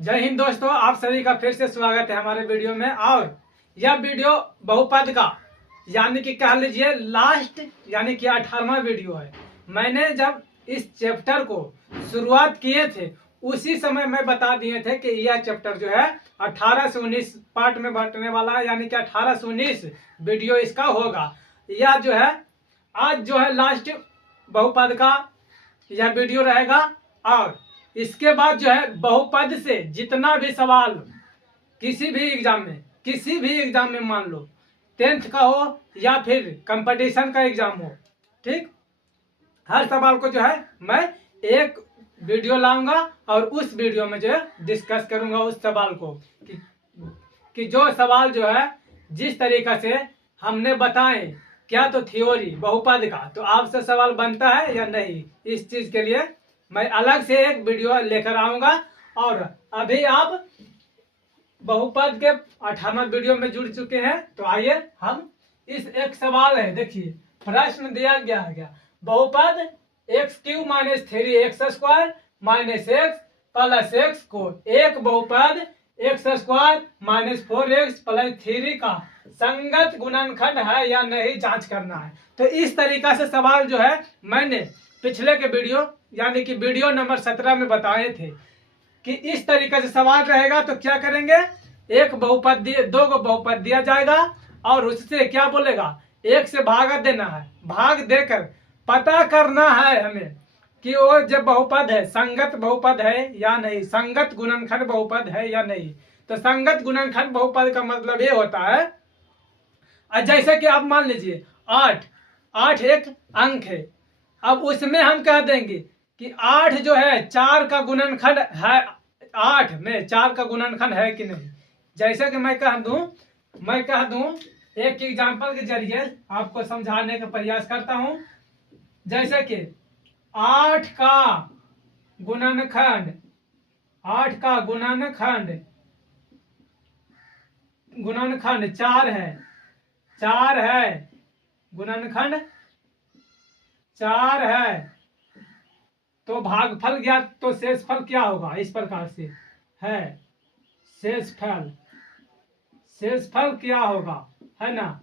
जय हिंद दोस्तों, आप सभी का फिर से स्वागत है हमारे वीडियो में। और यह वीडियो बहुपद का यानी कि कह लीजिए लास्ट यानी कि 18वां वीडियो है। मैंने जब इस चैप्टर को शुरुआत किए थे उसी समय मैं बता दिए थे कि यह चैप्टर जो है 18 से 19 पार्ट में बांटने वाला है, यानी कि 18 से 19 वीडियो इसका होगा। यह जो है आज जो है लास्ट बहुपद का यह वीडियो रहेगा। और इसके बाद जो है बहुपद से जितना भी सवाल किसी भी एग्जाम में मान लो 10th का हो या फिर कंपटीशन का एग्जाम हो, ठीक, हर सवाल को जो है मैं एक वीडियो लाऊंगा और उस वीडियो में जो है डिस्कस करूंगा उस सवाल को कि जो सवाल जो है जिस तरीका से हमने बताए, क्या तो थ्योरी बहुपद का तो आपसे सवाल बनता है या नहीं, इस चीज के लिए मैं अलग से एक वीडियो लेकर आऊंगा। और अभी आप बहुपद के 18वां वीडियो में जुड़ चुके हैं, तो आइए हम इस एक सवाल है, देखिए प्रश्न दिया गया है, क्या बहुपद x³ - 3x² - x plus x को एक बहुपद x² - 4x + 3 का संगत गुणनखंड है या नहीं जांच करना है। तो इस तरीका से सवाल जो है मैंने पिछले के वीडियो यानी कि वीडियो नंबर 17 में बताए थे कि इस तरीके से सवाल रहेगा। तो क्या करेंगे, एक बहुपद दो को बहुपद दिया जाएगा और उससे क्या बोलेगा, एक से भाग देना है, भाग देकर पता करना है हमें कि वो जब बहुपद है संगत बहुपद है या नहीं, संगत गुणनखंड बहुपद है या नहीं। तो संगत गुणनखंड बहुपद का मतलब ये होता है, जैसे कि आप मान लीजिए 8 एक अंक है, अब उसमें हम कह देंगे कि 8 जो है 4 का गुणनखंड है, 8 में 4 का गुणनखंड है कि नहीं। जैसे कि मैं कह दूं एक एग्जांपल के जरिए आपको समझाने का प्रयास करता हूं। जैसे कि 8 का गुणनखंड गुणनखंड 4 है, गुणनखंड 4 है, तो भागफल ज्ञात, तो शेषफल क्या होगा, इस प्रकार से है शेषफल क्या होगा, है ना,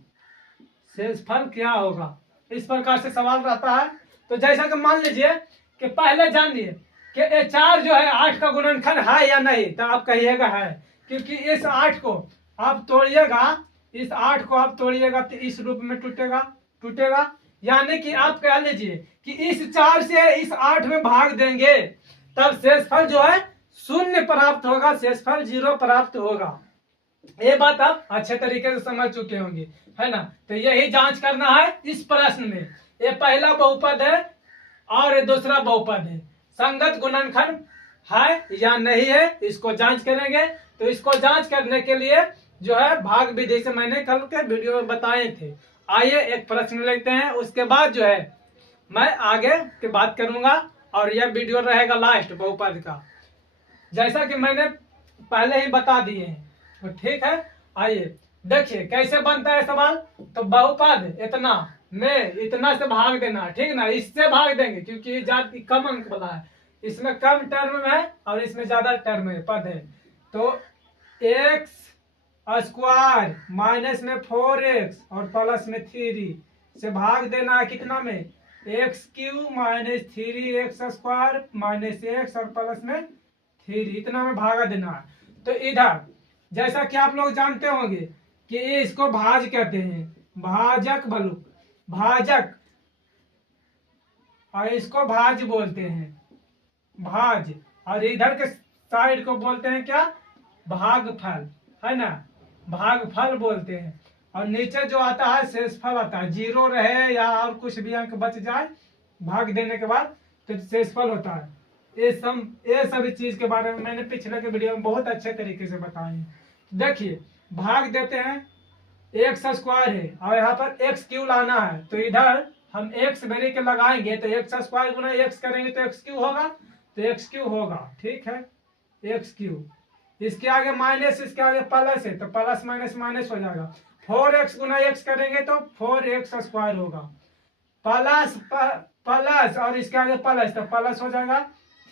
शेषफल क्या होगा, इस प्रकार से सवाल रहता है। तो जैसा कि मान लीजिए कि पहले जान लिए कि ये 4 जो है 8 का गुणनखंड है या नहीं, तो आप कहिएगा है, क्योंकि इस 8 को आप तोड़िएगा तो इस रूप में टूटेगा, यानी कि आप कह लीजिए कि इस 4 से इस 8 में भाग देंगे तब शेषफल जो है 0 प्राप्त होगा, शेषफल 0 प्राप्त होगा। ये बात आप अच्छे तरीके से समझ चुके होंगे, है ना। तो यही जांच करना है इस प्रश्न में। ये पहला बहुपद है और ये दूसरा बहुपद है, संगत गुणनखंड है या नहीं है, इसको जांच करेंगे। तो इसको जांच करने के लिए जो है भाग विधि से मैंने कल के वीडियो में बताए थे। आइए एक प्रश्न लेते हैं, उसके बाद जो है मैं आगे की बात करूंगा और यह वीडियो रहेगा लास्ट बहुपद का, जैसा कि मैंने पहले ही बता दिए हैं। तो ठीक है, आइए देखिए कैसे बनता है सवाल। तो बहुपद इतना में इतना से भाग देना, ठीक ना, इससे भाग देंगे क्योंकि ये ज्यादा कम अंक वाला है, इसमें कम टर्म में है और इसमें ज्यादा टर्म में पद है। तो x² माइनस में 4x और प्लस में 3 से भाग देना है कितना में, x³ - 3x² माइनस x और प्लस में 3, इतना में भागा देना है। तो इधर जैसा कि आप लोग जानते होंगे कि इसको भाज कहते हैं, भाजक, और इसको भाज बोलते हैं, भाज, और इधर के साइड को बोलते हैं क्या, भागफल, है ना, भागफल बोलते हैं। और नीचे जो आता है शेषफल आता है, 0 रहे या और कुछ भी अंक बच जाए भाग देने के बाद तो शेषफल होता है। ये सभी चीज के बारे में मैंने पिछले के वीडियो में बहुत अच्छे तरीके से बताए हैं। देखिए भाग देते हैं, x² है और यहाँ पर x³ लाना है, तो इधर हम x वेरी के लगाएंगे तो x² गुना x करेंगे तो x³ होगा, तो x³ होगा, ठीक है, x³, इसके आगे माइनस, इसके आगे प्लस है तो प्लस माइनस माइनस हो जाएगा, 4x गुना x करेंगे तो 4x² होगा, प्लस और इसके आगे प्लस तो प्लस हो जाएगा,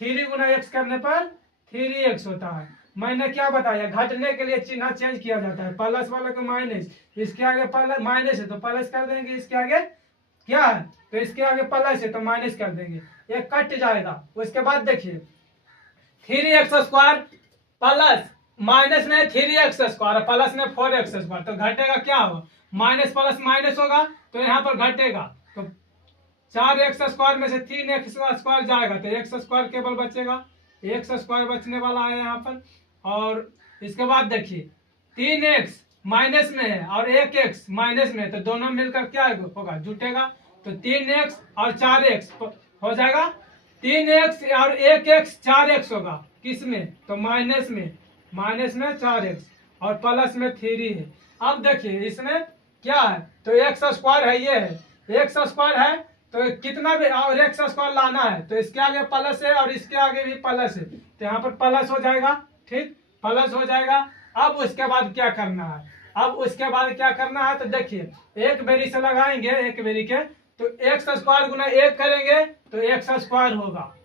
3 गुना x करने पर 3x होता है, मैंने क्या बताया, घटने के लिए चिन्ह चेंज किया जाता है, प्लस वाले को माइनस, इसके आगे प्लस माइनस है तो प्लस कर देंगे, इसके आगे क्या है तो इसके आगे प्लस है तो माइनस कर देंगे, ये कट जाएगा। उसके बाद देखिए 3x² प्लस माइनस में 3x² प्लस में 4x², तो घटेगा क्या होगा, माइनस प्लस माइनस होगा तो यहाँ पर घटेगा, तो 4x² में से 3x² जाएगा तो x² केवल बचेगा, x² बचने वाला है यहाँ पर। और इसके बाद देखिए 3x माइनस में है और 1x माइनस में है, तो दोनों मिलकर क्या होगा, जुटेगा, तो 3x और 4x हो जाएगा, 3x और 1x 4x होगा, किस में, तो माइनस में 4x और प्लस में 3 है। अब देखिए इसमें क्या है, तो x² है, ये है x² है, तो कितना भी और x² लाना है तो इसके आगे प्लस है और इसके आगे भी प्लस है, तो यहाँ पर प्लस हो जाएगा, ठीक, प्लस हो जाएगा। अब उसके बाद क्या करना है, तो देखिए एक बेरी से लगाएंगे, एक बेरी के, तो x² गुना 1 करेंगे तो x² होगा,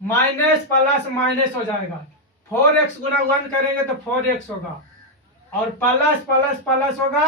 माइनस प्लस माइनस हो जाएगा, 4x गुना 1 करेंगे तो 4x होगा, और प्लस प्लस प्लस होगा,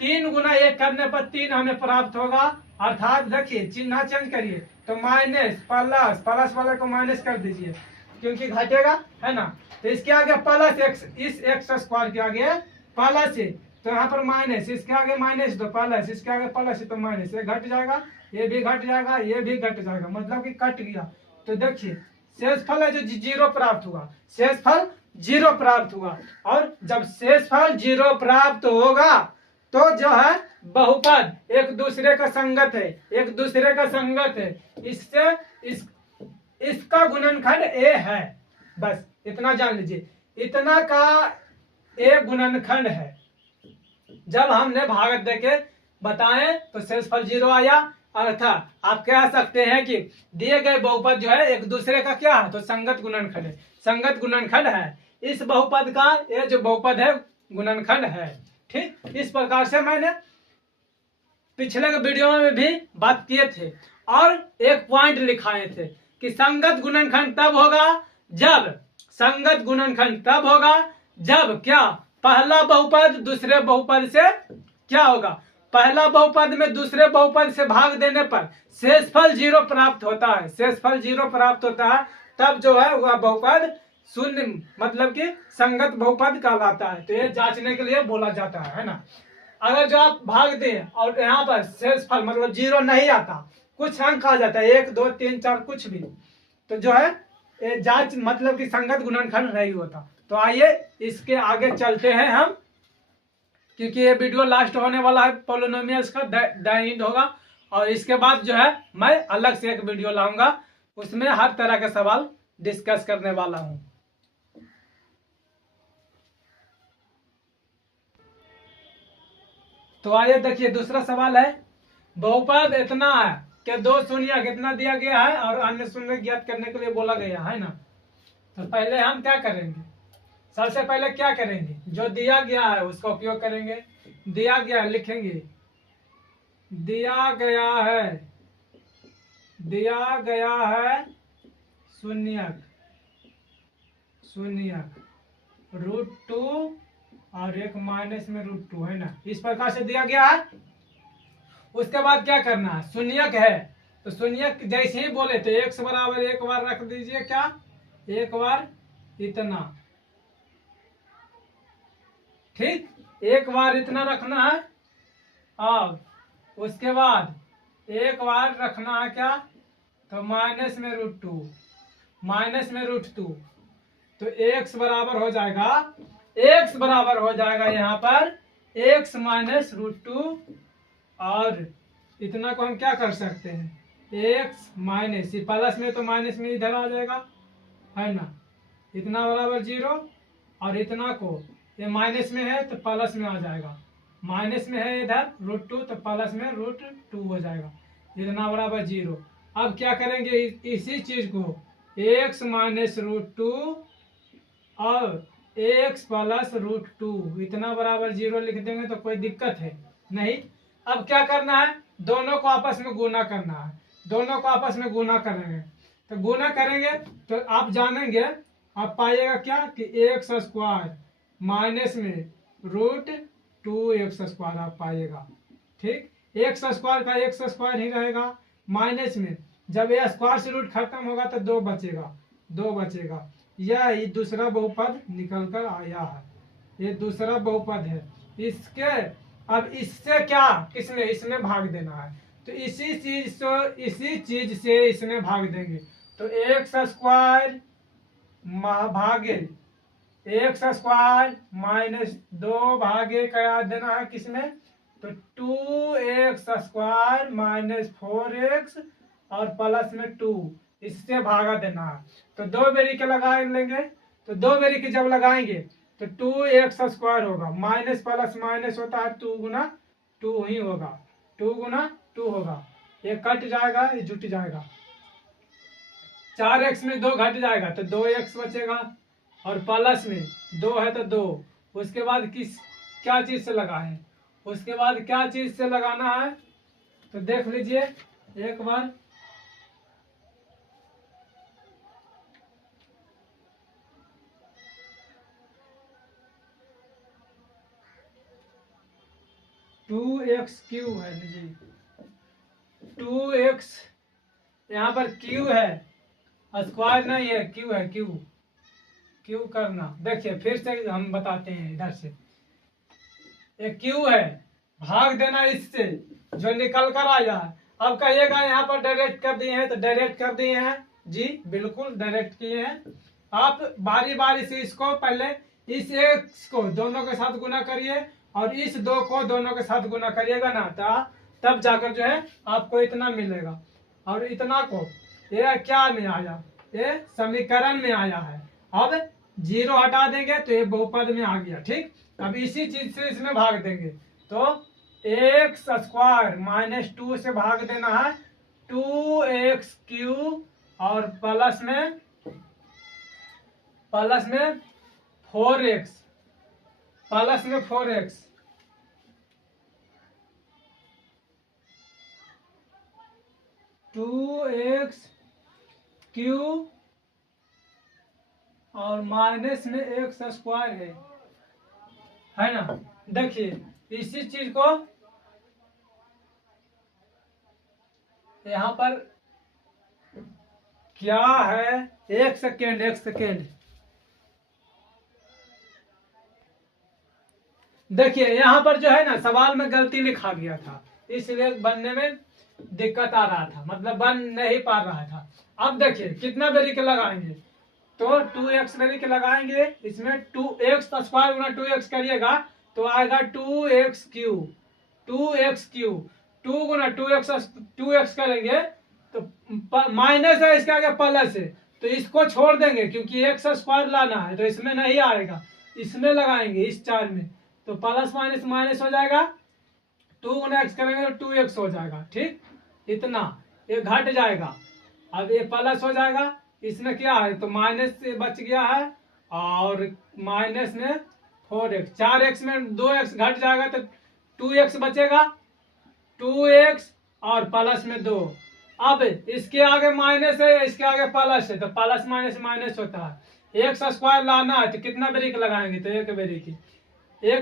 3 गुना 1 करने पर 3 हमें प्राप्त होगा, अर्थात देखिए चिन्ह चेंज करिए, तो माइनस प्लस, प्लस वाले को माइनस कर दीजिए क्योंकि घटेगा, है ना, तो इसके आगे प्लस x, इस x² के आगे प्लस है तो यहाँ पर माइनस, इसके आगे माइनस तो प्लस, इसके आगे प्लस है तो माइनस, ये घट जाएगा, ये भी घट जाएगा, ये भी घट जाएगा, मतलब कि कट गया। तो देखिए शेषफल है जो 0 प्राप्त हुआ, शेषफल 0 प्राप्त हुआ, और जब शेषफल 0 प्राप्त होगा तो जो है बहुपद एक दूसरे का संगत है, इससे इसका गुणनखंड a है, बस इतना जान लीजिए, इतना का a गुणनखंड है। जब हमने भागत देके बताए तो शेषफल 0 आया, अर्थात आप कह सकते हैं कि दिए गए बहुपद जो है एक दूसरे का क्या है, तो संगत गुणनखंड है, इस बहुपद का ये जो बहुपद है गुणनखंड है, ठीक। इस प्रकार से मैंने पिछले वीडियो में भी बात किए थे और एक पॉइंट लिखाए थे कि संगत गुणनखंड तब होगा जब क्या, पहला बहुपद दूसरे बहुपद से क्या होगा, पहला बहुपद में दूसरे बहुपद से भाग देने पर शेषफल 0 प्राप्त होता है, तब जो है वह बहुपद शून्य मतलब कि संगत बहुपद कहलाता है। तो ये जांचने के लिए बोला जाता है ना। अगर जो आप भाग दें और यहाँ पर शेषफल मतलब 0 नहीं आता, कुछ अंक आ जाता है 1 2 3 4 कुछ भी, तो जो है ये जांच मतलब कि संगत गुणनखंड नहीं होता। तो आइए इसके आगे चलते हैं हम, क्योंकि ये वीडियो लास्ट होने वाला है, पॉलिनोमियल्स का द एंड होगा, और इसके बाद जो है मैं अलग से एक वीडियो लाऊंगा, उसमें हर तरह के सवाल डिस्कस करने वाला हूं। तो आइए देखिए दूसरा सवाल है, बहुपद इतना है कि 2 शून्य कितना दिया गया है और अन्य शून्य ज्ञात करने के लिए बोला गया है ना। तो पहले हम क्या करेंगे, सबसे पहले क्या करेंगे, जो दिया गया है उसका उपयोग करेंगे। दिया गया है लिखेंगे, दिया गया है शून्यक √2 और एक माइनस में √2 है ना, इस प्रकार से दिया गया है। उसके बाद क्या करना है, शून्यक है तो शून्यक जैसे ही बोले तो x बराबर एक बार रख दीजिए, क्या एक बार इतना, ठीक, एक बार इतना रखना है, और उसके बाद एक बार रखना है क्या, तो माइनस में √2 तो x बराबर हो जाएगा यहाँ पर x माइनस √2, और इतना को हम क्या कर सकते हैं, x माइनस, प्लस में तो माइनस में इधर आ जाएगा, है ना, इतना बराबर 0, और इतना को ये माइनस में है तो प्लस में आ जाएगा, माइनस में है इधर √2 तो प्लस में √2 हो जाएगा, इतना बराबर 0। अब क्या करेंगे, इसी चीज को x माइनस √2 और x प्लस √2 इतना बराबर 0 लिख देंगे तो कोई दिक्कत है नहीं। अब क्या करना है, दोनों को आपस में गुना करना है, दोनों को आपस में गुना करेंगे, तो गुना करेंगे तो आप जानेंगे, आप पाइएगा क्या कि एक्स स्क्वायर माइनस में रूट 2x² आप पाइएगा। ठीक, एक्स स्क्वायर का एक्स स्क्वायर ही रहेगा, माइनस में जब ये स्क्वायर से रूट खत्म होगा तो 2 बचेगा, 2 बचेगा। यह दूसरा बहुपद निकल कर आया है, ये दूसरा बहुपद है। इसके अब इससे क्या किसमें इसमें भाग देना है, तो इसी चीज से इसमें भाग देंगे। तो एक्स स्क्वायर भागे एक्स स्क्वायर माइनस 2 भागे क्या देना है किसमें, तो 2x² माइनस 4x और प्लस में 2, इससे भागा देना है। तो 2 बेरी के लगा लेंगे, तो 2 बेरी के जब लगाएंगे तो 2x² होगा, माइनस प्लस माइनस होता है 2 गुना 2 ही होगा, 2 गुना 2 होगा, ये कट जाएगा, ये जुट जाएगा। 4x में 2 घट जाएगा तो 2x बचेगा, और प्लस में 2 है तो 2। उसके बाद क्या चीज से लगाए, उसके बाद क्या चीज से लगाना है तो देख लीजिए एक बार। टू एक्स क्यू है जी, 2x यहाँ पर क्यू है, स्क्वायर नहीं है, क्यू है, क्यू करना। देखिए फिर से हम बताते हैं, इधर से एक क्यू है, भाग देना इससे जो निकल कर आया है। अब कहिएगा यहाँ पर डायरेक्ट कर दिए हैं, तो डायरेक्ट कर दिए हैं जी, बिल्कुल डायरेक्ट किए हैं। आप बारी बारी से इसको पहले इस एक्स को दोनों के साथ गुना करिए और इस 2 को दोनों के साथ गुना करिएगा ना, तब जाकर जो है आपको इतना मिलेगा। और इतना को ये क्या में आया, ये समीकरण में आया है। अब 0 हटा देंगे तो ये बहुपद में आ गया। ठीक, अब इसी चीज से इसमें भाग देंगे, तो x² माइनस 2 से भाग देना है 2x³ और प्लस में 4x, प्लस में 4x, टू एक्स क्यू और माइनस में x² है ना। देखिए इसी चीज को यहाँ पर क्या है, एक सेकेंड देखिए यहाँ पर जो है ना सवाल में गलती लिखा गया था, इसलिए बनने में दिक्कत आ रहा था, मतलब बन नहीं पा रहा था। अब देखिए कितना बेरी के लगाएंगे, तो 2x बेरी के लगाएंगे, इसमें 2x² गुना 2x करिएगा तो आएगा 2x³ 2 गुना 2x करेंगे तो माइनस है, इसके आगे प्लस है, तो इसको छोड़ देंगे क्योंकि x² लाना है, तो इसमें नहीं आएगा, इसमें लगाएंगे इस 4 में, तो प्लस माइनस माइनस हो जाएगा, 2 गुना x करेंगे तो 2x हो जाएगा। ठीक, इतना ये घट जाएगा, अब ये प्लस हो जाएगा, इसमें क्या है तो माइनस से बच गया है, और माइनस में 4x, 4x में 2x घट जाएगा तो 2x बचेगा, 2x और प्लस में 2। अब इसके आगे माइनस है, इसके आगे प्लस है, तो प्लस माइनस माइनस होता है। x² लाना है तो कितना बेरी के लगाएंगे, तो एक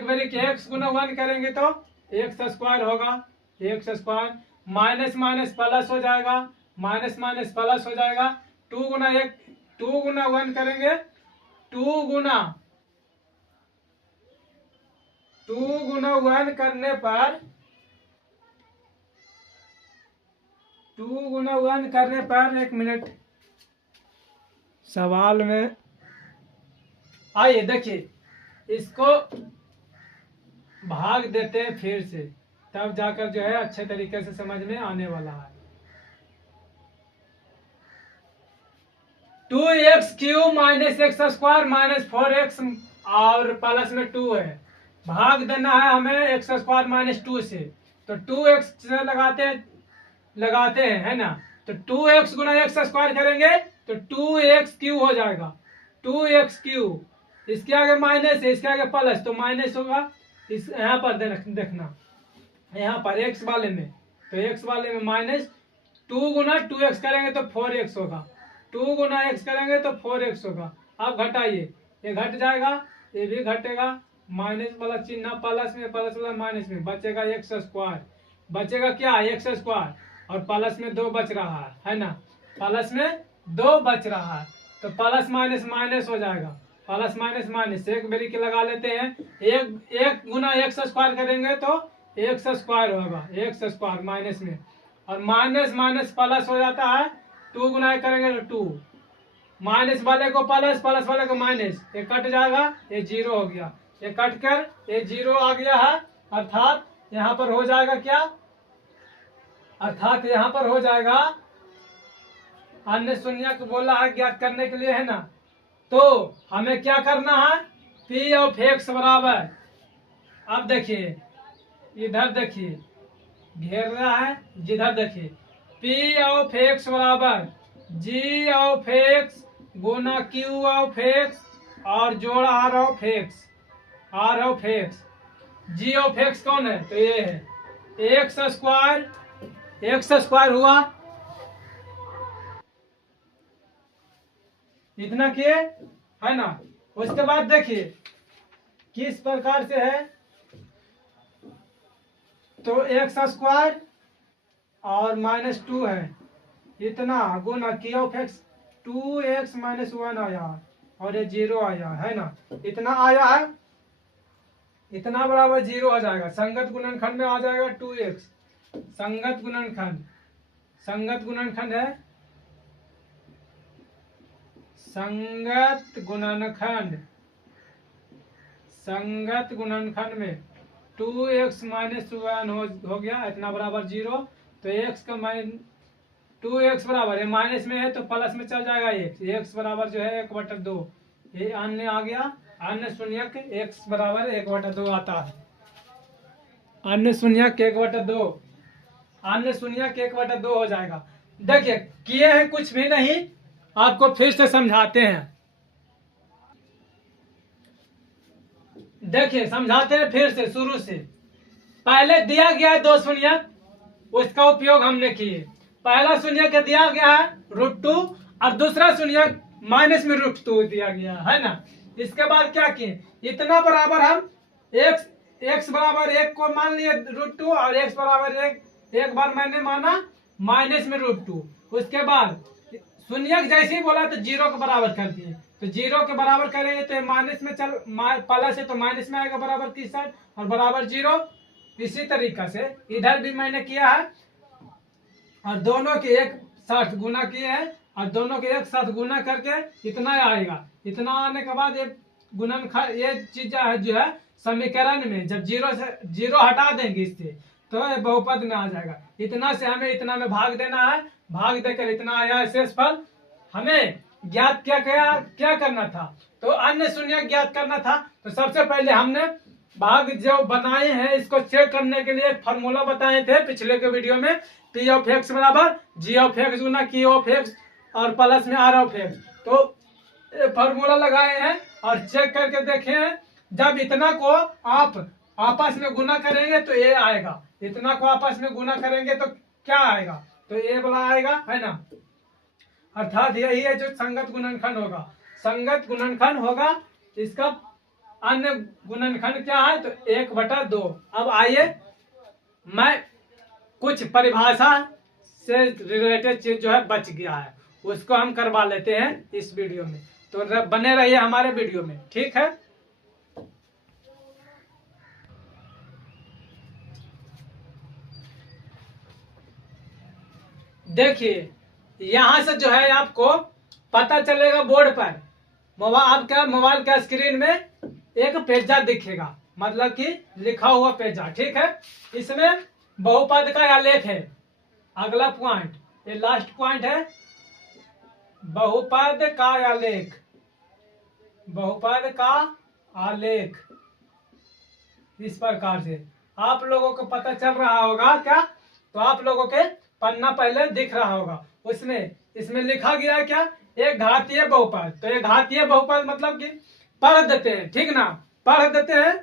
बेरी की x गुना 1 करेंगे तो x² होगा, x² माइनस माइनस प्लस हो जाएगा, माइनस माइनस प्लस हो जाएगा, 2 गुना 1 करेंगे, 2 गुना 1 करने पर 2 गुना 1 करने पर, एक मिनट सवाल में आइए देखिए, इसको भाग देते हैं फिर से, तब जाकर जो है अच्छे तरीके से समझ में आने वाला है। 2x³ minus x² minus 4x और प्लस में 2 है, भाग देना है हमें x² माइनस 2 से, तो 2x से लगाते हैं है ना, तो 2x गुना x² करेंगे तो 2x³ हो जाएगा, 2x³, इसके आगे माइनस है, इसके आगे प्लस, तो माइनस होगा। इस यहाँ पर देखना, यहाँ पर x वाले में, तो x वाले में माइनस, 2 गुना 2x करेंगे तो 4x होगा, 2 गुना x करेंगे तो 4x होगा, अब घटाइए, ये घट जाएगा, ये भी घटेगा, माइनस वाला चिन्ह प्लस में, प्लस वाला माइनस में, बचेगा एक्स स्क्वायर, बचेगा क्या एक्स स्क्वायर, और प्लस में 2 बच रहा है ना, प्लस में 2 बच रहा है, तो प्लस माइनस माइनस हो जाएगा, प्लस माइनस माइनस एक बेरी के लगा लेते हैं, एक गुना एक्स स्क्वायर करेंगे तो एक्स स्क्वायर होगा, एक्स स्क्वायर माइनस में, और माइनस माइनस प्लस हो जाता है, 2 गुना करेंगे तो 2, माइनस वाले को प्लस, प्लस वाले को माइनस, ये कट जाएगा, ये 0 हो गया, ये कट कर ये 0 आ गया है, अर्थात यहाँ पर हो जाएगा क्या, अर्थात यहाँ पर हो जाएगा अन्य शून्य को बोला है ज्ञात करने के लिए है ना, तो हमें क्या करना है, पी ऑफ एक्स बराबर, अब देखिए इधर देखिए घेर रहा है, जिधर देखिए पी ऑफ एक्स बराबर जी ऑफ एक्स गुना क्यू ऑफ एक्स और जोड़ R of X, R of X, G of X कौन है, तो ये है एक्स स्क्वायर, एक्स स्क्वायर हुआ, इतना किए है ना। उसके बाद देखिए किस प्रकार से है, तो एक्स स्क्वायर और -2 है, इतना गुना क्यू ऑफ एक्स 2x - 1 आया और ये 0 आया है ना, इतना आया है, इतना बराबर 0 आ जाएगा, संगत गुणनखंड में आ जाएगा 2x, संगत गुणनखंड, संगत गुणनखंड है, संगत गुणनखंड, संगत गुणनखंड में 2x - 1 हो गया, इतना बराबर 0, तो x का 2x बराबर है, माइनस में है तो प्लस में चल जाएगा, x बराबर जो है 1/2, ये अन्य आ गया, अन्य शून्यक x बराबर 1/2 आता है, अन्य शून्यक 1/2, अन्य शून्यक 1/2 हो जाएगा। देखिए किए हैं कुछ भी नहीं, आपको फिर से समझाते हैं, देखिए समझाते हैं फिर से शुरू से। पहले दिया गया है 2 शून्यक, उसका उपयोग हमने किए, पहला शून्यक दिया गया है √2 और दूसरा शून्यक माइनस में √2 दिया गया है ना। इसके बाद क्या किए, इतना बराबर हम x बराबर 1 को मान लिए √2 और x बराबर 1, एक बार मैंने माना माइनस में √2, उसके बाद शून्यक जैसे ही बोला तो 0 के बराबर कर दिए, तो 0 के बराबर करेंगे तो माइनस में चल प्लस है तो माइनस में आएगा बराबर की साइड और बराबर 0। इसी तरीका से इधर भी मैंने किया है और दोनों के एक साथ गुना किए हैं और दोनों के एक साथ गुना करके इतना आएगा, इतना आने के बाद ये गुणनखंड ये चीज जो है समीकरण में जब 0 हटा देंगे इससे तो ये बहुपद में आ जाएगा, इतना से हमें इतना में भाग देना है, भाग देकर इतना आया है शेषफल। हमें ज्ञात क्या करना था, तो अन्य शून्य ज्ञात करना था, तो सबसे पहले हमने भाग जो बनाए हैं इसको चेक करने के लिए फॉर्मूला बताए थे पिछले के वीडियो में, पी ऑफ एक्स बराबर जी ऑफ एक्स गुना क्यू ऑफ एक्स और प्लस में आर ऑफ एक्स, तो फॉर्मूला लगाए हैं और चेक करके देखे हैं, जब इतना को आप आपस में गुना करेंगे तो ये आएगा, इतना को आपस में गुना करेंगे तो क्या आएगा, तो ये वाला आएगा है ना, अर्थात यही है जो संगत गुणनखंड होगा, संगत गुणनखंड होगा। इसका अन्य गुणनखंड क्या है, तो 1/2। अब आइए मैं कुछ परिभाषा से रिलेटेड चीज जो है बच गया है उसको हम करवा लेते हैं इस वीडियो में, तो बने रहिए हमारे वीडियो में, ठीक है। देखिए यहां से जो है आपको पता चलेगा बोर्ड पर, आपका मोबाइल का स्क्रीन में एक पेजा दिखेगा, मतलब कि लिखा हुआ पेजा, ठीक है। इसमें बहुपद का आलेख है, अगला पॉइंट, ये लास्ट पॉइंट है, बहुपद का आलेख, बहुपद का आलेख। इस प्रकार से आप लोगों को पता चल रहा होगा क्या, तो आप लोगों के पन्ना पहले दिख रहा होगा, उसमें इसमें लिखा गया है क्या, एक घातीय बहुपद, तो एक घातीय बहुपद मतलब कि पढ़ देते हैं, ठीक ना, पढ़ देते हैं।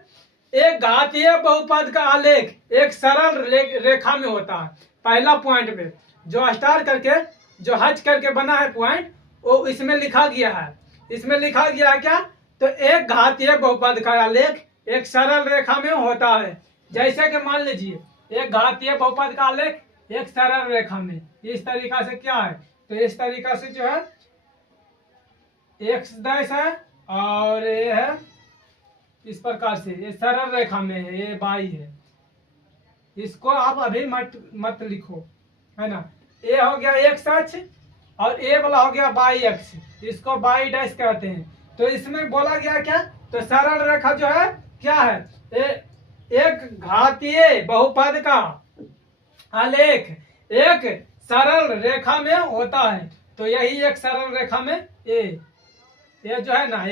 एक घातीय बहुपद का आलेख एक सरल रेखा में होता है, पहला पॉइंट में जो स्टार करके जो हज करके बना है पॉइंट, वो इसमें लिखा गया है इसमें लिखा गया है क्या, तो एक घातीय बहुपद का आलेख एक सरल रेखा में होता है। जैसे कि मान लीजिए एक घातीय बहुपद का आलेख एक सरल रेखा में इस तरीका से क्या है, तो इस तरीका से जो है एक्स डैश है और ये है इस प्रकार से, ये सरल रेखा में है, ये बाई है। इसको आप अभी मत लिखो, है ना। ए हो गया एक्स अक्ष और ए वाला हो गया बाई अक्ष, इसको बाई डैश कहते हैं। तो इसमें बोला गया क्या, तो सरल रेखा जो है क्या है, एक घातीय बहुपद का आलेख एक सरल रेखा में होता है। तो यही एक सरल रेखा में ये जो है ना,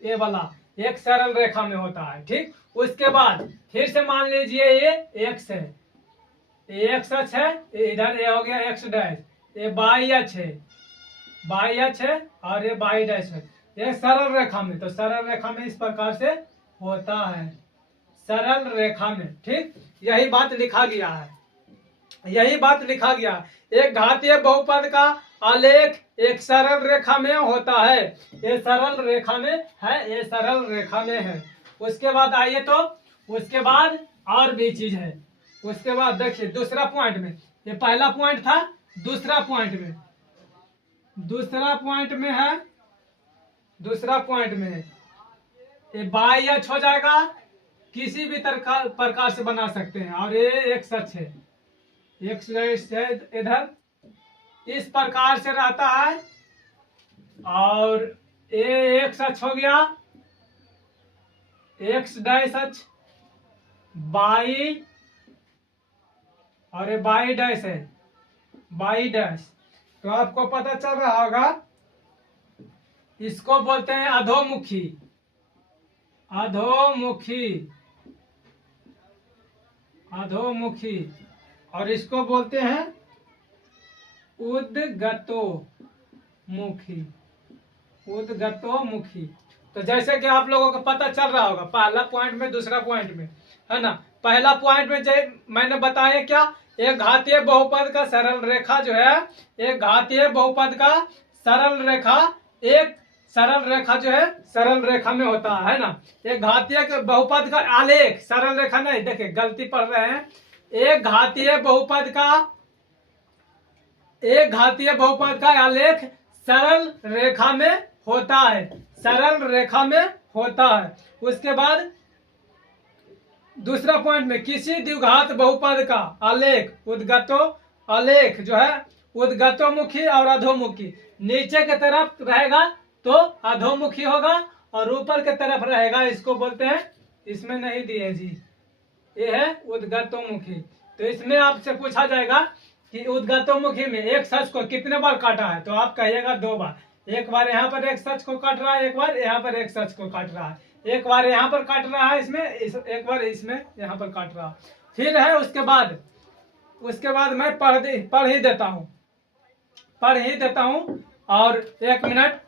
ये वाला एक सरल रेखा में होता है। ठीक, उसके बाद फिर से मान लीजिए ये एक्स है, एक्स अक्ष है, इधर ये हो गया एक्स डैश, ये बाई अक्ष है, बाई अक्ष है और ये बाई डैश है, ये सरल रेखा में। तो सरल रेखा में इस प्रकार से होता है, सरल रेखा में। ठीक, यही बात लिखा गया है, यही बात लिखा गया। एक घातीय बहुपद का आलेख एक सरल रेखा में होता है, ये सरल रेखा में है, ये सरल रेखा में है। उसके बाद आइए, तो उसके बाद और भी चीज है। उसके बाद देखिए दूसरा पॉइंट में, ये पहला पॉइंट था, दूसरा पॉइंट में है, दूसरा पॉइंट में है ये बाई अक्ष हो जाएगा, किसी भी प्रकार से बना सकते हैं। और ये एक्स अक्ष है, एक्स इधर इस प्रकार से रहता है। और ये एक्स अक्ष हो गया, एक्स डैश अक्ष बाई, और ये बाई डैश है, बाई डैश। तो आपको पता चल रहा होगा, इसको बोलते हैं अधोमुखी, अधोमुखी, अधोमुखी। और इसको बोलते हैं उद्गतोमुखी, उद्गतोमुखी। तो जैसे कि आप लोगों को पता चल रहा होगा, पहला पॉइंट में दूसरा पॉइंट में, है ना। पहला पॉइंट में मैंने बताया क्या, एक घातीय बहुपद का सरल रेखा जो है, एक घातीय बहुपद का सरल रेखा एक सरल रेखा जो है सरल रेखा में होता है ना। एक घातीय बहुपद का आलेख, सरल रेखा नहीं, देखिए गलती पढ़ रहे हैं। एक घातीय बहुपद का आलेख सरल रेखा में होता है, सरल रेखा में होता है। उसके बाद दूसरा पॉइंट में, किसी द्विघात बहुपद का आलेख उद्गतो आलेख जो है उद्गतोमुखी और अधोमुखी, नीचे की तरफ रहेगा तो अधोमुखी होगा और ऊपर की तरफ रहेगा, इसको बोलते हैं, इसमें नहीं दिए जी, ये है उद्गतोमुखी। तो इसमें आपसे पूछा जाएगा कि उद्गतोमुखी में एक सच को कितने बार काटा है, तो आप कहिएगा 2 बार। एक बार यहाँ पर एक सच को काट रहा है, एक बार यहाँ पर एक सच को काट रहा है, एक बार यहाँ पर काट रहा है इसमें, एक बार इसमें यहाँ पर काट रहा है। फिर है उसके बाद मैं पढ़ ही देता हूँ और 1 मिनट